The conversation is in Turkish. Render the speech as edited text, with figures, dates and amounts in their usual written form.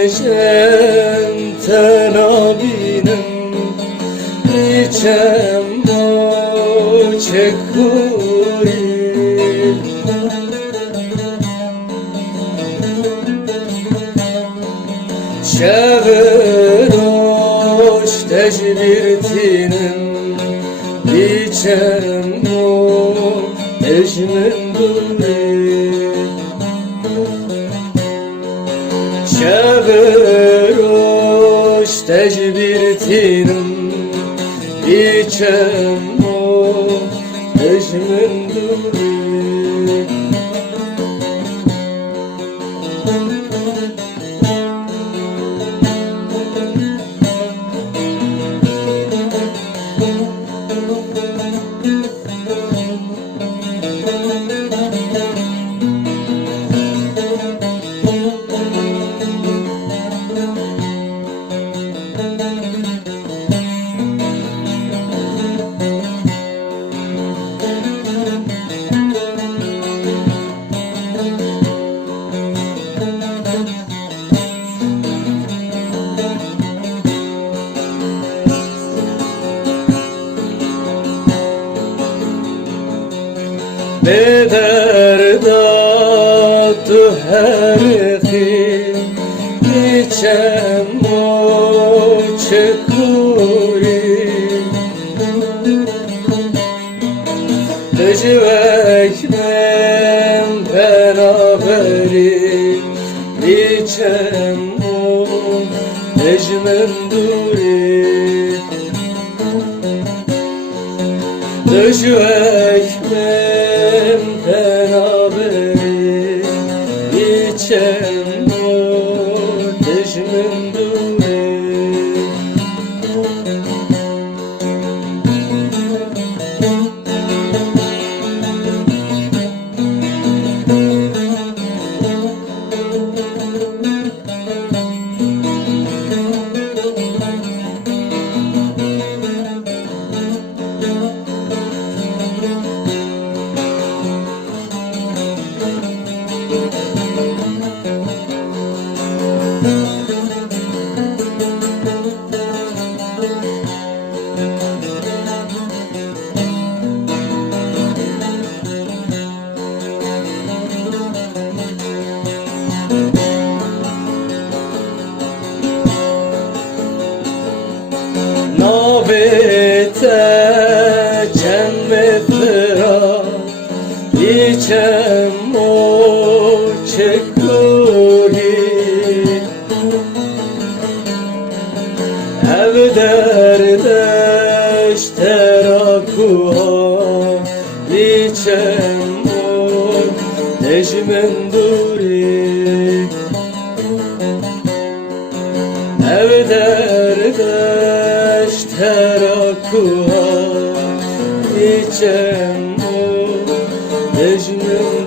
Çebeşem tenabinem içem o çekuri Çeveroş tecvirtinin içem o ejmenduri Çeveroş tecvirtinin içem o ejmenduri بدردات هرخی içem o çekuri Döcüvek men beraberi içem o ejmenduri Döcüvek men beraberi içem o ejmenduri Nabete cennetler içem o çekuri Ev derdeş terakuha içem o ejmenduri Ev derdeş terakuha içem o ejmenduri